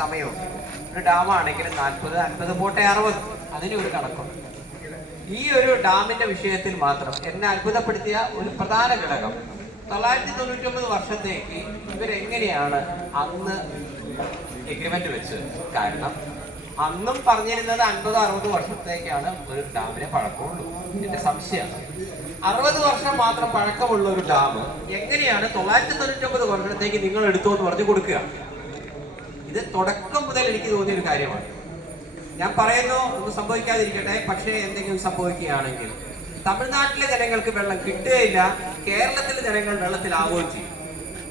സമയമുണ്ട്. ഒരു ഡാമാണെങ്കിൽ 40, 50 പോട്ടെ 60, അതിനൊരു കണക്കുണ്ട്. ഈ ഒരു ഡാമിന്റെ വിഷയത്തിൽ മാത്രം എന്നെ അത്ഭുതപ്പെടുത്തിയ ഒരു പ്രധാന ഘടകം 999 വർഷത്തേക്ക് ഇവരെങ്ങനെയാണ് അന്ന് എഗ്രിമെന്റ് വെച്ചത്. കാരണം അന്നും പറഞ്ഞിരുന്നത് 50-60 വർഷത്തേക്കാണ് ഒരു ഡാമിന് പഴക്കമുള്ളൂ. എന്റെ സംശയമാണ് 60 വർഷം മാത്രം പഴക്കമുള്ള ഒരു ഡാം എങ്ങനെയാണ് 999 വർഷത്തേക്ക് നിങ്ങൾ എടുത്തോ എന്ന് പറഞ്ഞു കൊടുക്കുക. ഇത് തുടക്കം മുതൽ എനിക്ക് തോന്നിയ ഒരു കാര്യമാണ്. ഞാൻ പറയുന്നു ഒന്നും സംഭവിക്കാതിരിക്കട്ടെ, പക്ഷേ എന്തെങ്കിലും സംഭവിക്കുകയാണെങ്കിൽ തമിഴ്നാട്ടിലെ ജനങ്ങൾക്ക് വെള്ളം കിട്ടുകയില്ല, കേരളത്തിലെ ജനങ്ങൾ വെള്ളത്തിലാവുകയും ചെയ്യും.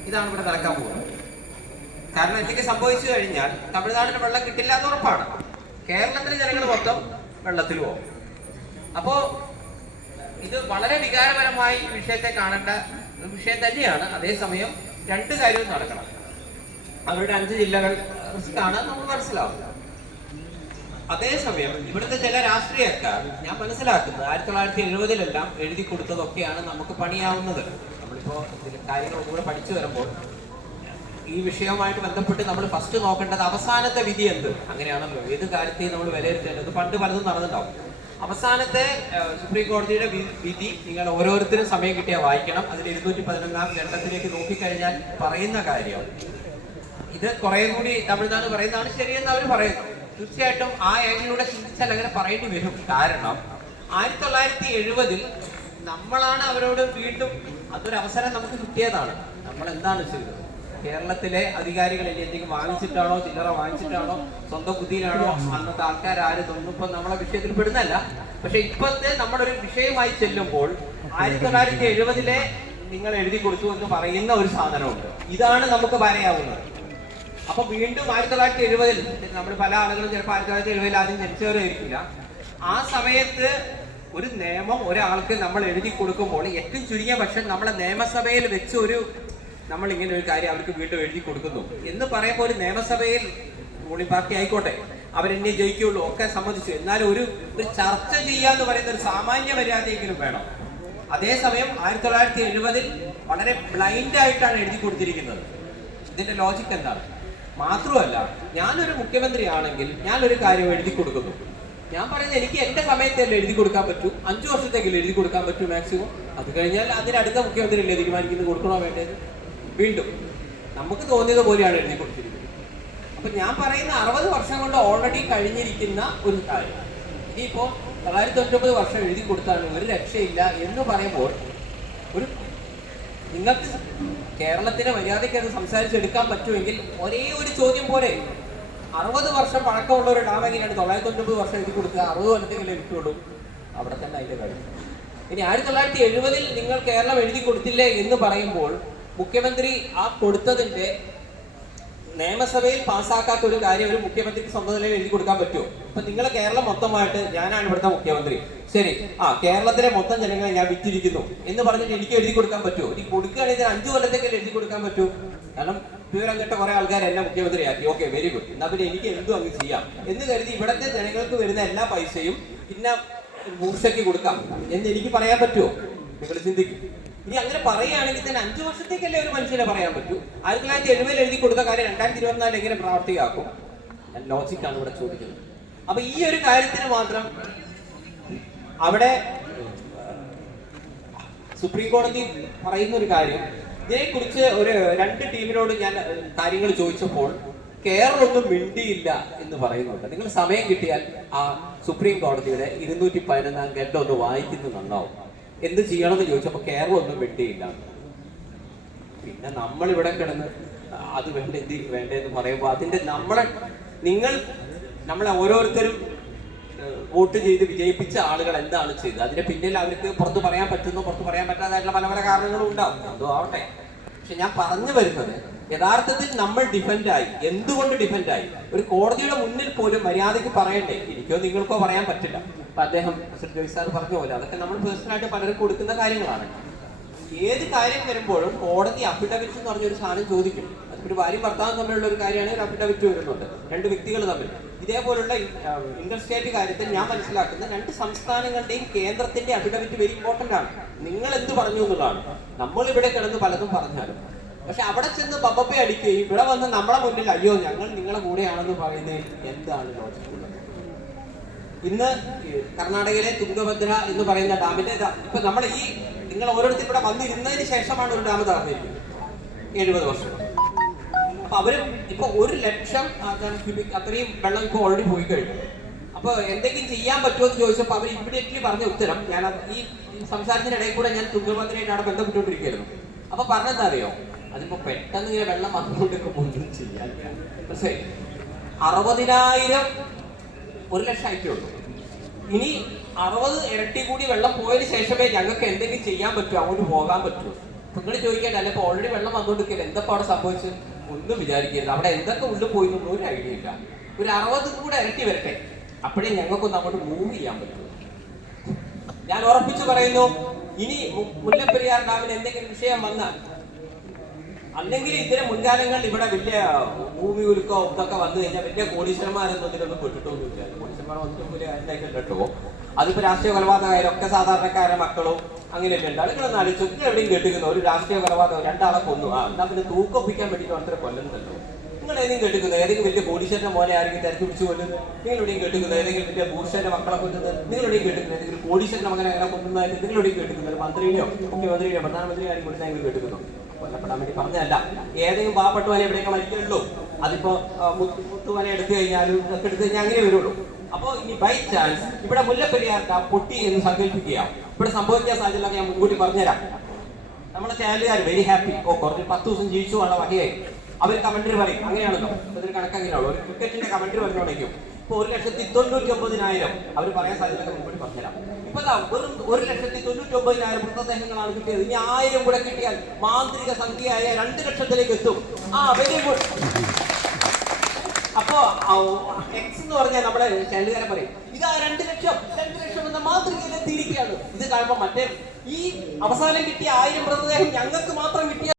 ഇതാണ് ഇവിടെ നടക്കാൻ പോകുന്നത്. കാരണം എന്തെങ്കിലും സംഭവിച്ചു കഴിഞ്ഞാൽ തമിഴ്നാടിന് വെള്ളം കിട്ടില്ല എന്ന് ഉറപ്പാണ്. കേരളത്തിലെ ജനങ്ങൾ മൊത്തം വെള്ളത്തിൽ പോകും. അപ്പോ ഇത് വളരെ വികാരപരമായി ഈ വിഷയത്തെ കാണേണ്ട വിഷയം തന്നെയാണ്. അതേസമയം രണ്ട് കാര്യവും നടക്കണം. അവരുടെ 5 ജില്ലകൾ റിസ്ക് ആണ് നമ്മൾ മനസ്സിലാവും. അതേസമയം ഇവിടുത്തെ ചില രാഷ്ട്രീയക്കാർ ഞാൻ മനസ്സിലാക്കുന്നത് 1970-ലെല്ലാം എഴുതി കൊടുത്തതൊക്കെയാണ് നമുക്ക് പണിയാവുന്നത്. നമ്മളിപ്പോ കാര്യങ്ങൾ ഒന്നുകൂടെ പഠിച്ചു വരുമ്പോൾ ഈ വിഷയവുമായിട്ട് ബന്ധപ്പെട്ട് നമ്മൾ ഫസ്റ്റ് നോക്കേണ്ടത് അവസാനത്തെ വിധി എന്ത്. അങ്ങനെയാണല്ലോ ഏത് കാര്യത്തെയും നമ്മൾ വിലയിരുത്തേണ്ടത്. പണ്ട് പലതും നടന്നിട്ടുണ്ടാവും. അവസാനത്തെ സുപ്രീം കോടതിയുടെ വിധി നിങ്ങൾ ഓരോരുത്തരും സമയം കിട്ടിയാൽ വായിക്കണം. അതിൽ 211-ാം ഖണ്ഡത്തിലേക്ക് നോക്കിക്കഴിഞ്ഞാൽ പറയുന്ന കാര്യം ഇത് കുറെ കൂടി തമിഴ്നാട് പറയുന്നതാണ് ശരിയെന്ന് അവർ പറയുന്നു. തീർച്ചയായിട്ടും ആ ഏരിയയിലൂടെ ചിന്തിച്ചാൽ അങ്ങനെ പറയേണ്ടി വരും. കാരണം 1970-ൽ നമ്മളാണ് അവരോട് വീണ്ടും അതൊരു അവസരം നമുക്ക് കിട്ടിയതാണ്. നമ്മൾ എന്താണ് ചെയ്തത്? കേരളത്തിലെ അധികാരികൾ എന്തെങ്കിലും വാങ്ങിച്ചിട്ടാണോ, ചില്ലറ വാങ്ങിച്ചിട്ടാണോ, സ്വന്തം ബുദ്ധിയിലാണോ, അന്നത്തെ ആൾക്കാർ ആരും ഇപ്പം നമ്മളെ വിഷയത്തിൽ പെടുന്നല്ല. പക്ഷെ ഇപ്പോഴത്തെ നമ്മുടെ ഒരു വിഷയമായി ചെല്ലുമ്പോൾ 1970-ലെ നിങ്ങൾ എഴുതി കൊടുത്തു എന്ന് പറയുന്ന ഒരു സാധനമുണ്ട്. ഇതാണ് നമുക്ക് പറയാവുന്നത്. അപ്പൊ വീണ്ടും 1970-ൽ നമ്മൾ പല ആളുകളും ചിലപ്പോൾ 1970-ൽ ആദ്യം ജനിച്ചവരായിരിക്കില്ല. ആ സമയത്ത് ഒരു നിയമം ഒരാൾക്ക് നമ്മൾ എഴുതി കൊടുക്കുമ്പോൾ ഏറ്റവും ചുരുങ്ങിയ പക്ഷം നമ്മളെ നിയമസഭയിൽ വെച്ച് നമ്മൾ ഇങ്ങനെ ഒരു കാര്യം അവർക്ക് വീണ്ടും എഴുതി കൊടുക്കുന്നു എന്ന് പറയുമ്പോൾ ഒരു നിയമസഭയിൽ റൂളിംഗ് പാർട്ടി ആയിക്കോട്ടെ, അവരെന്നെ ജയിക്കുള്ളൂ ഒക്കെ സമ്മതിച്ചു. എന്നാലും ഒരു ചർച്ച ചെയ്യാന്ന് പറയുന്ന ഒരു സാമാന്യ മര്യാദയെങ്കിലും വേണം. അതേസമയം 1970-ൽ വളരെ ബ്ലൈൻഡ് ആയിട്ടാണ് എഴുതി കൊടുത്തിരിക്കുന്നത്. ഇതിന്റെ ലോജിക്ക് എന്താണ്? മാത്രമല്ല, ഞാനൊരു മുഖ്യമന്ത്രിയാണെങ്കിൽ ഞാനൊരു കാര്യം എഴുതി കൊടുക്കുന്നു. ഞാൻ പറയുന്നത് എനിക്ക് എന്റെ സമയത്തല്ലേ എഴുതി കൊടുക്കാൻ പറ്റൂ, 5 വർഷത്തേക്കല്ലേ എഴുതി കൊടുക്കാൻ പറ്റൂ മാക്സിമം. അത് കഴിഞ്ഞാൽ അതിനടുത്ത മുഖ്യമന്ത്രി അല്ലേ തീരുമാനിക്കുന്നത് കൊടുക്കണോ വേണ്ടത്. വീണ്ടും നമുക്ക് തോന്നിയത് പോലെയാണ് എഴുതി കൊടുത്തിരിക്കുന്നത്. അപ്പൊ ഞാൻ പറയുന്ന 60 വർഷം കൊണ്ട് ഓൾറെഡി കഴിഞ്ഞിരിക്കുന്ന ഒരു കാര്യം ഇനിയിപ്പോ 999 വർഷം എഴുതി കൊടുത്താണ് ഒരു രക്ഷയില്ല എന്ന് പറയുമ്പോൾ നിങ്ങൾക്ക് കേരളത്തിലെ മര്യാദയ്ക്ക് അത് സംസാരിച്ചെടുക്കാൻ പറ്റുമെങ്കിൽ ഒരേ ഒരു ചോദ്യം പോലെ 60 വർഷം പഴക്കമുള്ള ഒരു ഡാം എങ്ങനെയാണ് 999 വർഷം എഴുതി കൊടുക്കുക? 60 കൊല്ലത്തെങ്കിലും കിട്ടുള്ളൂ. അവിടെ തന്നെ അതിന്റെ കാര്യം. ഇനി 1970-ൽ നിങ്ങൾ കേരളം എഴുതി കൊടുത്തില്ലേ എന്ന് പറയുമ്പോൾ മുഖ്യമന്ത്രി ആ കൊടുത്തതിന്റെ നിയമസഭയിൽ പാസ്സാക്കാത്ത ഒരു കാര്യം ഒരു മുഖ്യമന്ത്രിക്ക് സ്വന്തം നിലയിൽ എഴുതി കൊടുക്കാൻ പറ്റുമോ? ഇപ്പൊ നിങ്ങളെ കേരളം മൊത്തമായിട്ട് ഞാനാണ് ഇവിടുത്തെ മുഖ്യമന്ത്രി, ശരി, കേരളത്തിലെ മൊത്തം ജനങ്ങളെ ഞാൻ വിറ്റിരിക്കുന്നു എന്ന് പറഞ്ഞിട്ട് എനിക്ക് എഴുതി കൊടുക്കാൻ പറ്റുമോ? എനിക്ക് കൊടുക്കുകയാണെങ്കിൽ 5 കൊല്ലത്തേക്കല്ലേ എഴുതി കൊടുക്കാൻ പറ്റൂ. കാരണം വിവരംകെട്ട കുറെ ആൾക്കാർ എന്നെ മുഖ്യമന്ത്രിയാക്കി, ഓക്കെ വെരി ഗുഡ്, എന്നാ പിന്നെ എനിക്ക് എന്തും അങ്ങ് ചെയ്യാം എന്ന് കരുതി ഇവിടുത്തെ ജനങ്ങൾക്ക് വരുന്ന എല്ലാ പൈസയും പിന്നെ മൂർച്ചയ്ക്ക് കൊടുക്കാം എന്ന് എനിക്ക് പറയാൻ പറ്റുമോ? നിങ്ങൾ ചിന്തിക്കും. ഇനി അങ്ങനെ പറയുകയാണെങ്കിൽ തന്നെ 5 വർഷത്തേക്കല്ലേ ഒരു മനുഷ്യനെ പറയാൻ പറ്റൂ. 1970-ൽ എഴുതി കൊടുത്ത കാര്യം 2024 എങ്ങനെ പ്രാവർത്തികമാക്കും? ലോജിക്കാണ് ഇവിടെ ചോദിക്കുന്നത്. അപ്പൊ ഈ ഒരു കാര്യത്തിന് മാത്രം അവിടെ സുപ്രീം കോടതി പറയുന്ന ഒരു കാര്യം, ഇതിനെക്കുറിച്ച് ഒരു 2 ടീമിനോട് ഞാൻ കാര്യങ്ങൾ ചോദിച്ചപ്പോൾ കേരളം ഒന്നും മിണ്ടിയില്ല എന്ന് പറയുന്നുണ്ട്. നിങ്ങൾ സമയം കിട്ടിയാൽ ആ സുപ്രീം കോടതിയുടെ 211-ാം ഖണ്ഡം ഒന്ന് വായിക്കുന്നത് നന്നാവും. എന്ത് ചെയ്യണമെന്ന് ചോദിച്ചപ്പോൾ കേരളം ഒന്നും മിണ്ടിയില്ല. പിന്നെ നമ്മളിവിടെ കിടന്ന് അത് വേണ്ടെന്ന് പറയുമ്പോൾ അതിന്റെ നമ്മളെ ഓരോരുത്തരും വോട്ട് ചെയ്ത് വിജയിപ്പിച്ച ആളുകൾ എന്താണ് ചെയ്തത്, അതിന്റെ പിന്നിൽ അവർക്ക് പുറത്ത് പറയാൻ പറ്റുന്നു, പുറത്ത് പറയാൻ പറ്റാതായിട്ടുള്ള പല പല കാരണങ്ങളും ഉണ്ടാവും. എന്തോ ആവട്ടെ. പക്ഷെ ഞാൻ പറഞ്ഞു വരുന്നത് യഥാർത്ഥത്തിൽ നമ്മൾ ഡിഫൻഡായി. എന്തുകൊണ്ട് ഡിഫൻഡായി? ഒരു കോടതിയുടെ മുന്നിൽ പോലും മര്യാദയ്ക്ക് പറയണ്ടേ? എനിക്കോ നിങ്ങൾക്കോ പറയാൻ പറ്റില്ല. അപ്പൊ അദ്ദേഹം ജോയ് സാർ പറഞ്ഞ പോലെ അതൊക്കെ നമ്മൾ പേഴ്സണലായിട്ട് പലരും കൊടുക്കുന്ന കാര്യങ്ങളാണ്. ഏത് കാര്യം വരുമ്പോഴും കോടതി അഫിഡവിറ്റ് എന്ന് പറഞ്ഞൊരു സാധനം ചോദിക്കും. ഒരു ഭാര്യയും ഭർത്താവും തമ്മിലുള്ള ഒരു കാര്യമാണ് ഒരു അഫിഡവിറ്റ് വരുന്നുണ്ട്, 2 വ്യക്തികൾ തമ്മിൽ. ഇതേപോലുള്ള ഇന്റർസ്റ്റേറ്റ് കാര്യത്തിൽ ഞാൻ മനസ്സിലാക്കുന്ന 2 സംസ്ഥാനങ്ങളുടെയും കേന്ദ്രത്തിന്റെ അഫിഡവിറ്റ് വെരി ഇമ്പോർട്ടന്റ് ആണ്. നിങ്ങൾ എന്ത് പറഞ്ഞു എന്നുള്ളതാണ്. നമ്മൾ ഇവിടെ കിടന്ന് പലതും പറഞ്ഞാലും പക്ഷെ അവിടെ ചെന്ന് ബബ്ബപ്പെ അടിക്കുകയും ഇവിടെ വന്ന് നമ്മളെ മുന്നിൽ അയ്യോ ഞങ്ങൾ നിങ്ങളെ കൂടെയാണെന്ന് പറയുന്നത് എന്താണ് ലോജിക്കുള്ളത്? ഇന്ന് കർണാടകയിലെ തുംഗഭദ്ര എന്ന് പറയുന്ന ഡാമിന്റെ ഇപ്പൊ നമ്മൾ ഈ നിങ്ങൾ ഓരോരുത്തർ ഇവിടെ വന്നിരുന്നതിന് ശേഷമാണ് ഒരു ഡാം തകർന്നിരിക്കുന്നത് 70 വർഷം. അപ്പൊ അവര് ഇപ്പൊ 1 ലക്ഷം ക്യൂബിക് അത്രയും വെള്ളം ഇപ്പൊ ഓൾറെഡി പോയി കഴിഞ്ഞു. അപ്പൊ എന്തെങ്കിലും ചെയ്യാൻ പറ്റുമോ എന്ന് ചോദിച്ചപ്പോൾ അവർ ഇമ്മീഡിയറ്റ്ലി പറഞ്ഞ ഉത്തരം, ഞാൻ ഈ സംസാരത്തിനിടയിൽ കൂടെ ഞാൻ തുംഗഭദ്രയായിട്ടാണ് ബന്ധപ്പെട്ടുകൊണ്ടിരിക്കുന്നത്. അപ്പൊ പറഞ്ഞെന്താ അറിയോ, അതിപ്പോ പെട്ടെന്ന് ഇങ്ങനെ വെള്ളം വന്നുകൊണ്ടിരിക്കുമ്പോൾ ഒന്നും ചെയ്യാനില്ല. പക്ഷേ 60,000 1 ലക്ഷം ആയിട്ടേ ഉള്ളൂ. ഇനി 60 ഇരട്ടി കൂടി വെള്ളം പോയതിനു ശേഷമേ ഞങ്ങൾക്ക് എന്തെങ്കിലും ചെയ്യാൻ പറ്റൂ, അങ്ങോട്ട് പോകാൻ പറ്റൂ. നിങ്ങൾ ചോദിക്കേണ്ട അല്ല, ഇപ്പൊ ഓൾറെഡി വെള്ളം വന്നുകൊണ്ടിരിക്കില്ല, എന്തപ്പോ അവിടെ സംഭവിച്ചത് ഒന്നും വിചാരിക്കരുത്. അവിടെ എന്തൊക്കെ ഉള്ളിൽ പോയി എന്നൊന്നും ഒരു ഐഡിയ ഇല്ല. ഒരു 60 കൂടെ ഇരട്ടി വരട്ടെ, അപ്പോഴേ ഞങ്ങൾക്കൊന്ന് അങ്ങോട്ട് മൂവ് ചെയ്യാൻ പറ്റൂ. ഞാൻ ഉറപ്പിച്ചു പറയുന്നു, ഇനി മുല്ലപ്പെരിയാർ ഡാമിന് എന്തെങ്കിലും വിഷയം വന്നാൽ, അല്ലെങ്കിൽ ഇതിന് മുൻകാലങ്ങളിൽ ഇവിടെ വലിയ ഭൂമി ഉരുക്കോ ഇതൊക്കെ വന്നു കഴിഞ്ഞാൽ വലിയ കോടീശ്വരന്മാരൊന്നും ഇതിലൊന്നും പെട്ടിട്ടൊന്നുമില്ല. കോടീശ്വരന്മാർ വന്നിട്ടും വലിയ കാര്യമായിട്ടോ, അതിപ്പോ രാഷ്ട്രീയ കൊലപാതകമായാലും ഒക്കെ സാധാരണക്കാരുടെ മക്കളും അങ്ങനെയൊക്കെ ഉണ്ട്. ആളുകളൊന്നും ആലോചിച്ചു, നിങ്ങൾ എവിടെയും കേട്ടിരിക്കുന്നു ഒരു രാഷ്ട്രീയ കൊലപാതകം 2 ആളെ കൊന്നു, എന്നാ പിന്നെ തൂക്കൊപ്പിക്കാൻ വേണ്ടിയിട്ട് അത്ര കൊല്ലുന്നുണ്ടല്ലോ. നിങ്ങൾ ഏതെങ്കിലും കേട്ടിരിക്കുന്നത് ഏതെങ്കിലും വലിയ കോടീശ്വരന്റെ മോനെ ആരെങ്കിലും തിരക്ക് പിടിച്ചു കൊല്ലുന്നത് നിങ്ങൾ എവിടെയും കേട്ടിരിക്കുന്നത്? ഏതെങ്കിലും വലിയ പുരുഷന്റെ മക്കളെ കൊല്ലുന്നത് നിങ്ങൾ എവിടെയും കേട്ടിരിക്കുന്നത്? ഏതെങ്കിലും കോടീശ്വരന്റെ മകനെ അങ്ങനെ കൊല്ലുന്നതായിട്ട് നിങ്ങൾ എവിടെയും കേട്ടിരിക്കുന്നത്? മന്ത്രിനെയോ മുഖ്യമന്ത്രിയോ പ്രധാനമന്ത്രിയോ ആരും കൊല്ലുന്നെങ്കിലും കേട്ടിരിക്കുന്നു? കൊല്ലപ്പെടാൻ വേണ്ടി പറഞ്ഞതല്ല, ഏതെങ്കിലും പാവപ്പെട്ടവനെ എവിടെയൊക്കെ മരിക്കുള്ളൂ. അതിപ്പോ മുത്തുവനെ എടുത്തു കഴിഞ്ഞാലും ഇതൊക്കെ എടുത്തു കഴിഞ്ഞാൽ അങ്ങനെ വരുള്ളൂ. അപ്പോ ഇനി ബൈ ചാൻസ് ഇവിടെ മുല്ലപ്പെരിയാർ ഡാം പൊട്ടി എന്ന് സങ്കല്പിക്കുക, ഇവിടെ സംഭവിക്കാൻ സാധ്യത ഞാൻ മുൻകൂട്ടി പറഞ്ഞുതരാം. നമ്മുടെ ചാനലുകാർ വെരി ഹാപ്പി, കുറച്ച് 10 ദിവസം ജീവിച്ചു ഉള്ള വകയായി അവർ കമന്ററി പറയും. അങ്ങനെയാണല്ലോ ഇതിൽ കണക്കങ്ങനെയുള്ളൂ. ഒരു ക്രിക്കറ്റിന്റെ കമന്ററി പറഞ്ഞുകൊണ്ടിരിക്കും. ഇപ്പൊ 1,99,000 അവർ പറയാൻ സാധ്യത മുൻകൂട്ടി പറഞ്ഞുതരാം. ഇപ്പൊ വെറും 1,99,000 മൃതദേഹങ്ങളാണ് കിട്ടിയത്. ഇനി 1000 കൂടെ കിട്ടിയാൽ മാന്ത്രിക സംഖ്യയായ 2 ലക്ഷത്തിലേക്ക് എത്തും. Very good. അപ്പോ എക്സ് എന്ന് പറഞ്ഞാൽ നമ്മുടെ ചാനലുകാരൻ പറയും, ഇതാ 2 ലക്ഷം എന്ന മാതൃകയിൽ എത്തിയിരിക്കുകയാണ്. ഇത് കാണുമ്പോൾ മറ്റേ ഈ അവസാനം കിട്ടിയ 1000 മൃതദേഹം ഞങ്ങൾക്ക് മാത്രം കിട്ടിയ